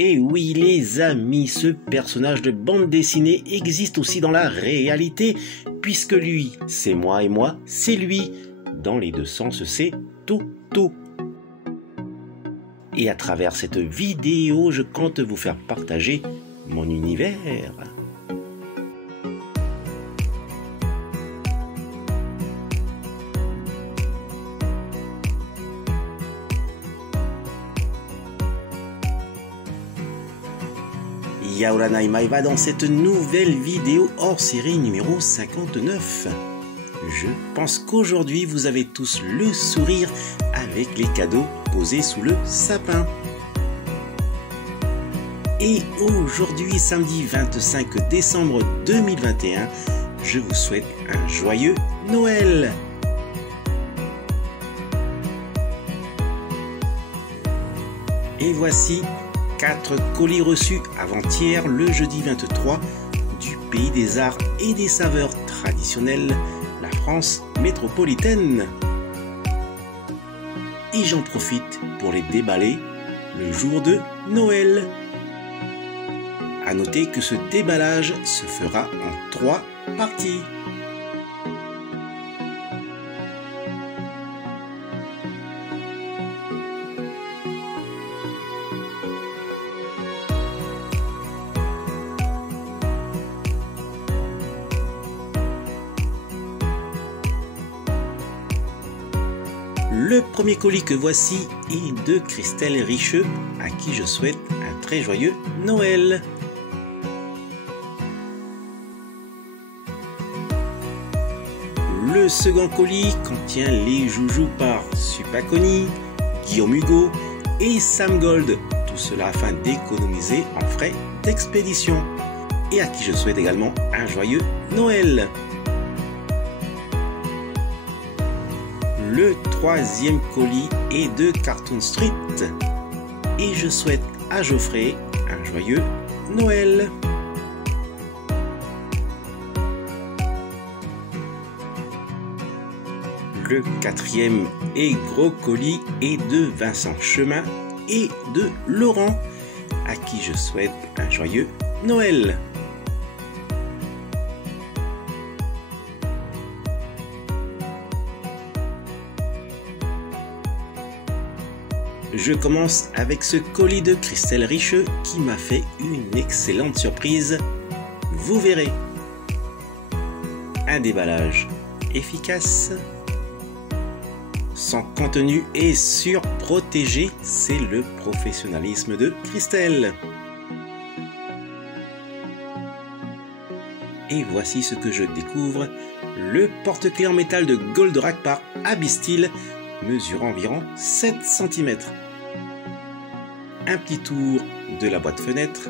Et oui les amis, ce personnage de bande dessinée existe aussi dans la réalité, puisque lui c'est moi et moi c'est lui. Dans les deux sens c'est Toto. Et à travers cette vidéo, je compte vous faire partager mon univers. Yaoranai Maeva dans cette nouvelle vidéo hors série numéro 59. Je pense qu'aujourd'hui vous avez tous le sourire avec les cadeaux posés sous le sapin. Et aujourd'hui, samedi 25 décembre 2021, je vous souhaite un joyeux Noël. Et voici 4 colis reçus avant-hier, le jeudi 23, du pays des arts et des saveurs traditionnelles, la France métropolitaine. Et j'en profite pour les déballer le jour de Noël. A noter que ce déballage se fera en 3 parties. Le premier colis que voici est de Christelle Richeux, à qui je souhaite un très joyeux Noël. Le second colis contient les joujoux par Supaconi, Guillaume Hugo et Sam Gold, tout cela afin d'économiser en frais d'expédition, et à qui je souhaite également un joyeux Noël. Le troisième colis est de Cartoon Street et je souhaite à Geoffrey un joyeux Noël. Le quatrième et gros colis est de Vincent Chemin et de Laurent, à qui je souhaite un joyeux Noël. Je commence avec ce colis de Christelle Richeux qui m'a fait une excellente surprise. Vous verrez. Un déballage efficace, sans contenu et surprotégé, c'est le professionnalisme de Christelle. Et voici ce que je découvre, le porte-clés en métal de Goldorak par Abyss-Steel, mesurant environ 7 cm. Un petit tour de la boîte fenêtre.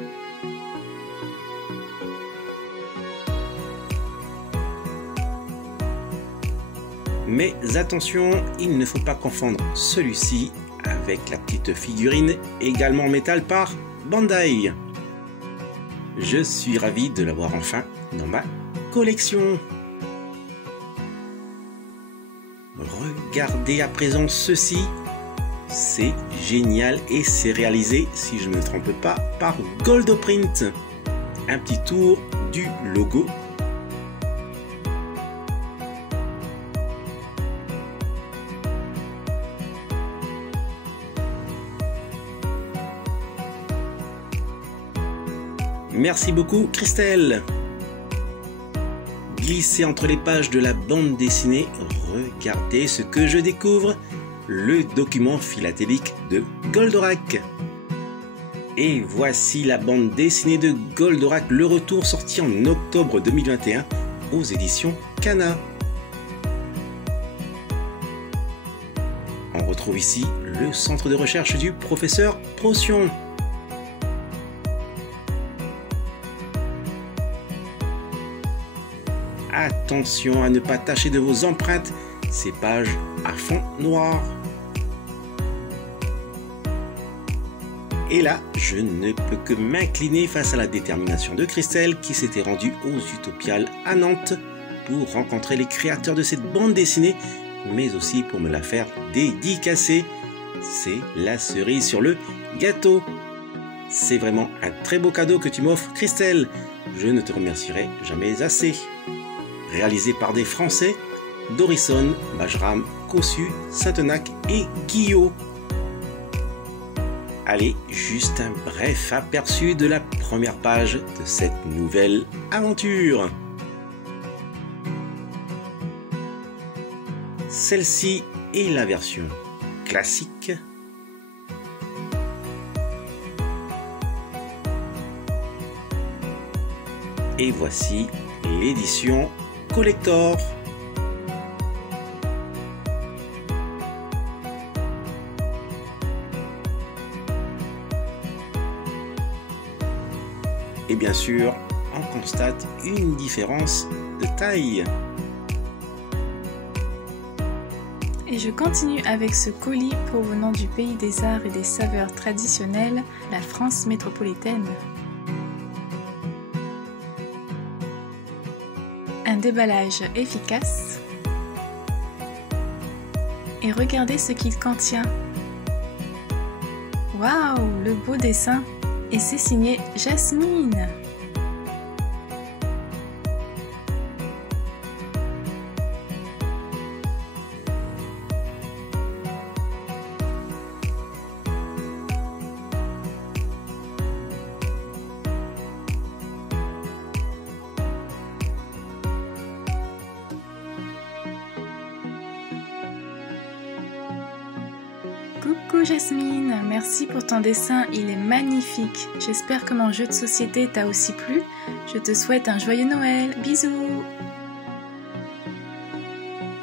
Mais attention, il ne faut pas confondre celui-ci avec la petite figurine également en métal par Bandai. Je suis ravi de l'avoir enfin dans ma collection. Regardez à présent ceci. C'est génial et c'est réalisé, si je ne me trompe pas, par Goldoprint. Un petit tour du logo. Merci beaucoup Christelle. Glissez entre les pages de la bande dessinée, regardez ce que je découvre. Le document philatélique de Goldorak. Et voici la bande dessinée de Goldorak, le retour, sorti en octobre 2021 aux éditions Kana. On retrouve ici le centre de recherche du professeur Procyon. Attention à ne pas tacher de vos empreintes ces pages à fond noir. Et là, je ne peux que m'incliner face à la détermination de Christelle qui s'était rendue aux Utopiales à Nantes pour rencontrer les créateurs de cette bande dessinée, mais aussi pour me la faire dédicacer. C'est la cerise sur le gâteau. C'est vraiment un très beau cadeau que tu m'offres, Christelle. Je ne te remercierai jamais assez. Réalisé par des Français, Dorisson, Bajram, Cossu, Satenac et Guillot. Allez, juste un bref aperçu de la première page de cette nouvelle aventure. Celle-ci est la version classique. Et voici l'édition collector. Et bien sûr, on constate une différence de taille. Et je continue avec ce colis provenant du pays des arts et des saveurs traditionnelles, la France métropolitaine. Un déballage efficace. Et regardez ce qu'il contient. Waouh, le beau dessin! Et c'est signé Jasmine. Coucou Jasmine, merci pour ton dessin, il est magnifique. J'espère que mon jeu de société t'a aussi plu. Je te souhaite un joyeux Noël, bisous.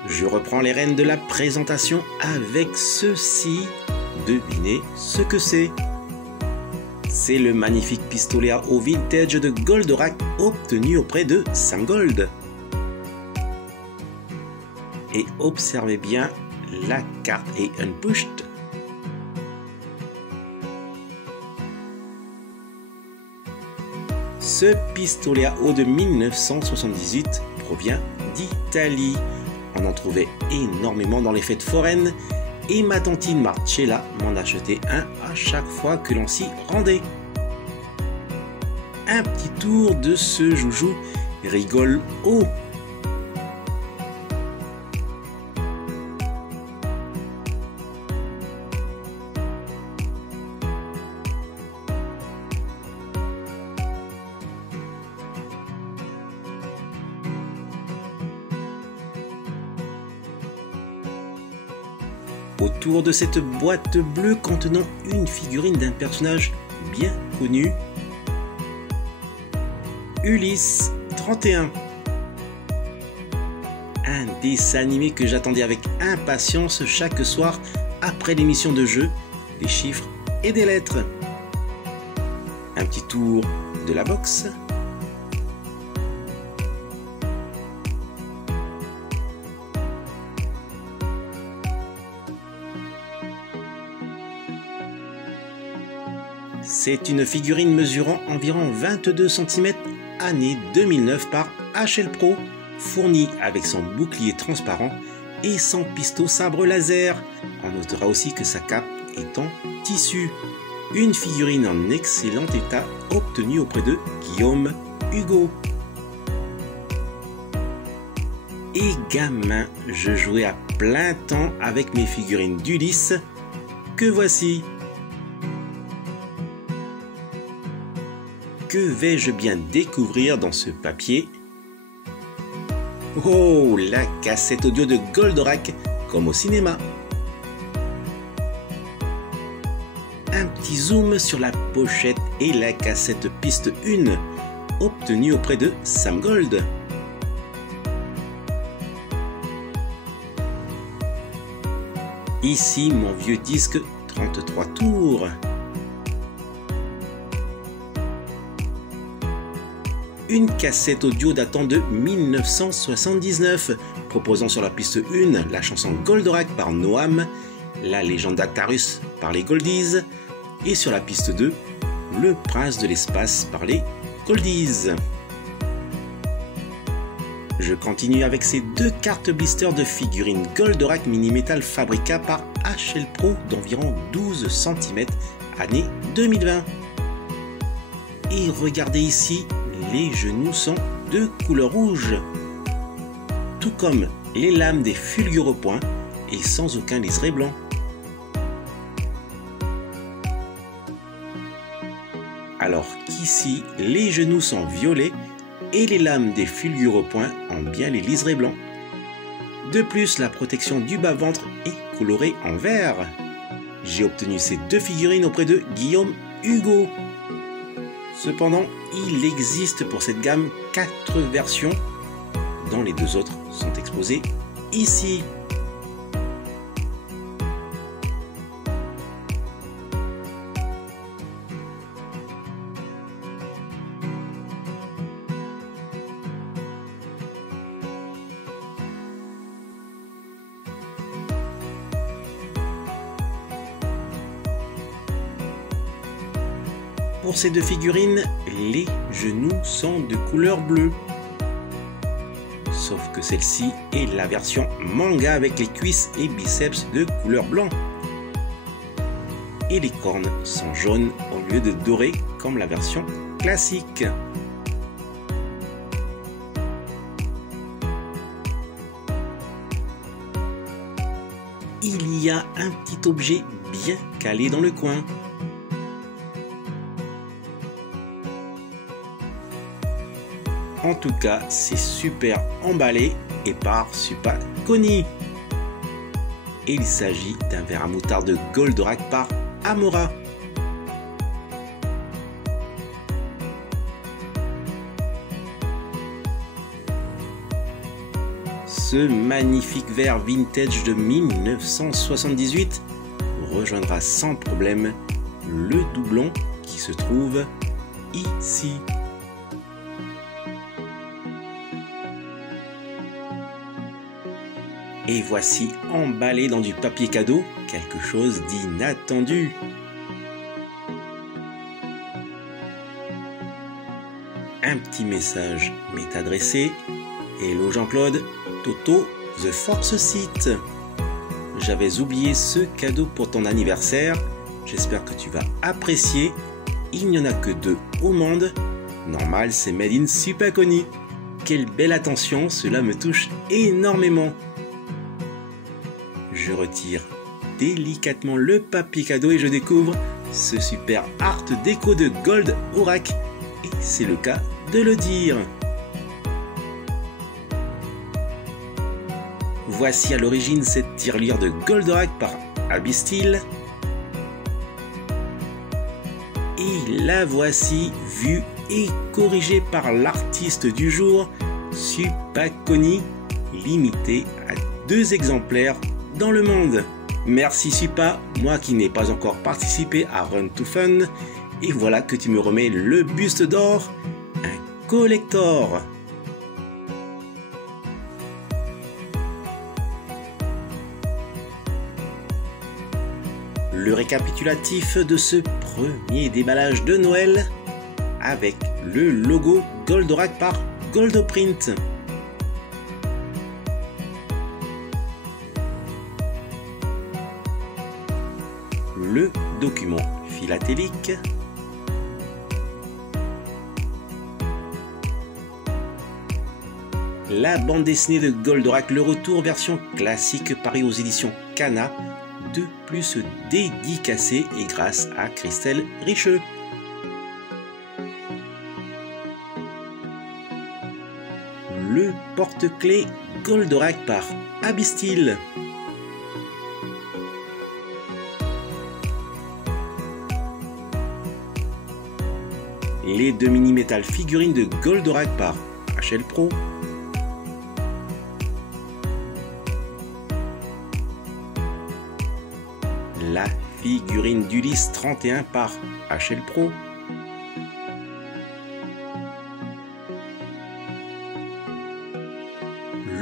Je reprends les rênes de la présentation avec ceci. Devinez ce que c'est. C'est le magnifique pistolet à eau vintage de Goldorak obtenu auprès de Sam Gold. Et observez bien, la carte est unpushed. Ce pistolet à eau de 1978 provient d'Italie. On en trouvait énormément dans les fêtes foraines et ma tantine Marcella m'en achetait un à chaque fois que l'on s'y rendait. Un petit tour de ce joujou rigole haut. Autour de cette boîte bleue contenant une figurine d'un personnage bien connu, Ulysse 31. Un dessin animé que j'attendais avec impatience chaque soir après l'émission de jeu, des chiffres et des lettres. Un petit tour de la box. C'est une figurine mesurant environ 22 cm, année 2009 par HL Pro, fournie avec son bouclier transparent et son pistolet sabre laser. On notera aussi que sa cape est en tissu. Une figurine en excellent état obtenue auprès de Guillaume Hugo. Et gamin, je jouais à plein temps avec mes figurines d'Ulysse, que voici. Que vais-je bien découvrir dans ce papier? Oh, la cassette audio de Goldorak, comme au cinéma. Un petit zoom sur la pochette et la cassette piste 1, obtenue auprès de Sam Gold. Ici, mon vieux disque 33 tours. Une cassette audio datant de 1979, proposant sur la piste 1 la chanson Goldorak par Noam, la légende d'Actarus par les Goldies, et sur la piste 2, le prince de l'espace par les Goldies. Je continue avec ces deux cartes blister de figurines Goldorak Mini Metal Fabrica par HL Pro d'environ 12 cm, année 2020. Et regardez ici, les genoux sont de couleur rouge. Tout comme les lames des fulguropoints et sans aucun liseré blanc. Alors qu'ici, les genoux sont violets et les lames des fulguropoints ont bien les liserés blancs. De plus, la protection du bas-ventre est colorée en vert. J'ai obtenu ces deux figurines auprès de Guillaume Hugo. Cependant, il existe pour cette gamme 4 versions, dont les deux autres sont exposées ici. Pour ces deux figurines, les genoux sont de couleur bleue. Sauf que celle-ci est la version manga avec les cuisses et biceps de couleur blanc. Et les cornes sont jaunes au lieu de dorées comme la version classique. Il y a un petit objet bien calé dans le coin. En tout cas, c'est super emballé et par Super Connie. Et il s'agit d'un verre à moutarde Goldorak par Amora. Ce magnifique verre vintage de 1978 rejoindra sans problème le doublon qui se trouve ici. Et voici emballé dans du papier cadeau, quelque chose d'inattendu. Un petit message m'est adressé. Hello Jean-Claude, Toto, The Force Site. J'avais oublié ce cadeau pour ton anniversaire. J'espère que tu vas apprécier. Il n'y en a que 2 au monde. Normal, c'est made in Super Connie. Quelle belle attention, cela me touche énormément. Je retire délicatement le papier cadeau et je découvre ce super art déco de Goldorak. Et c'est le cas de le dire. Voici à l'origine cette tirelire de Goldorak par Abysssteel. Et la voici vue et corrigée par l'artiste du jour, Super Connie, limitée à 2 exemplaires dans le monde. Merci Supa, moi qui n'ai pas encore participé à Run to Fun, et voilà que tu me remets le buste d'or, un collector. Le récapitulatif de ce premier déballage de Noël avec le logo Goldorak par Goldoprint. Le document philatélique, la bande dessinée de Goldorak, le retour version classique paru aux éditions Kana, de plus dédicacé et grâce à Christelle Richeux. Le porte-clés Goldorak par Abysssteel. Les 2 mini-métal figurines de Goldorak par HL Pro. La figurine d'Ulysse 31 par HL Pro.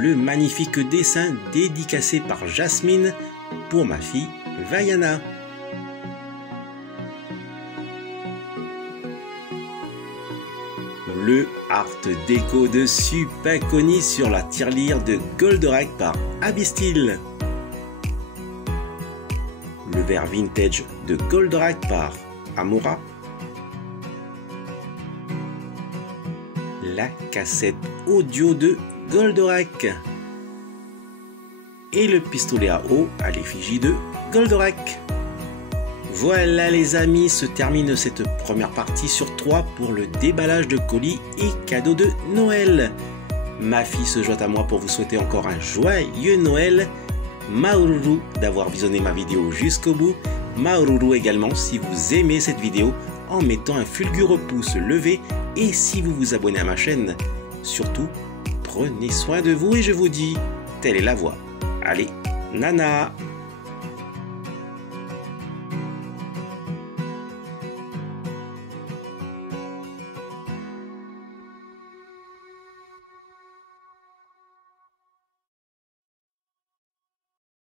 Le magnifique dessin dédicacé par Jasmine pour ma fille Vaiana. Le art déco de Super Connie sur la tirelire de Goldorak par Abysssteel. Le verre vintage de Goldorak par Amora. la cassette audio de Goldorak et le pistolet à eau à l'effigie de Goldorak. Voilà les amis, se termine cette première partie sur 3 pour le déballage de colis et cadeaux de Noël. Ma fille se joint à moi pour vous souhaiter encore un joyeux Noël. Maururu d'avoir visionné ma vidéo jusqu'au bout. Maururu également si vous aimez cette vidéo en mettant un fulgureux pouce levé et si vous vous abonnez à ma chaîne. Surtout, prenez soin de vous et je vous dis, telle est la voie. Allez, nana!